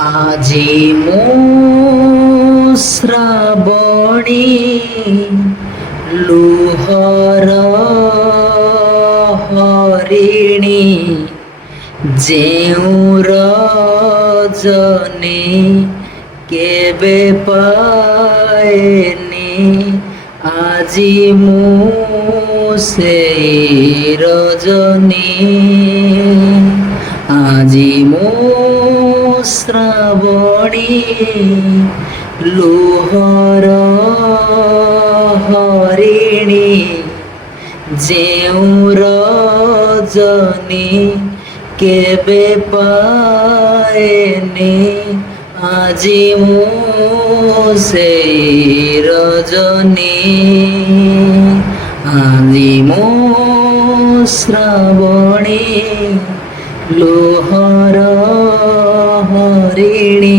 আজি মো শ্রাবণী লুহর হরিণী ଯେଉଁ ରଜନୀ କେବେ ପାଏନି ଆଜି ମୁଁ ସେଇ ରଜନୀ আজি ମୁଁ ଶ୍ରାବଣୀ ଲୁହର ହରିଣୀ ଯେଉଁ ରଜନୀ କେବେ ପାଏନି আজি ମୁଁ ସେଇ ରଜନୀ আজি ମୁଁ ଶ୍ରାବଣୀ ଲୁହର ହରିଣୀ।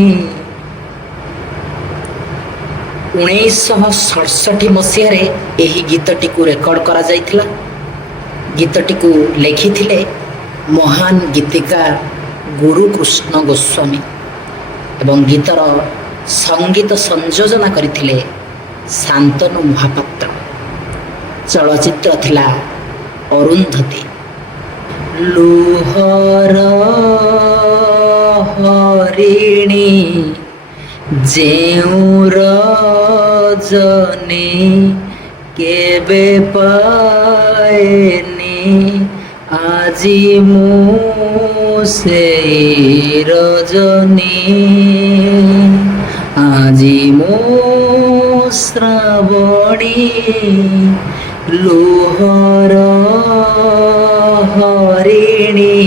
1967 ମସିହାରେ ଏହି ଗୀତଟିକୁ ରେକର୍ଡ କରାଯାଇଥିଲା। ଗୀତଟିକୁ ଲେଖିଥିଲେ ମହାନ ଗୀତିକାର ଗୁରୁକୃଷ୍ଣ ଗୋସ୍ୱାମୀ ଏବଂ ଗୀତର ସଙ୍ଗୀତ ସଂଯୋଜନା କରିଥିଲେ ଶାନ୍ତନୁ ମହାପାତ୍ର। ଚଳଚ୍ଚିତ୍ର ଥିଲା ଅରୁନ୍ଧତୀ। ଲୁହର ହରିଣୀ ଯେଉଁ ରଜନୀ କେବେ ପାଏନି আজি ମୁଁ ସେଇ ରଜନୀ আজি ମୁଁ ଶ୍ରାବଣୀ ଲୁହର ହରିଣୀ।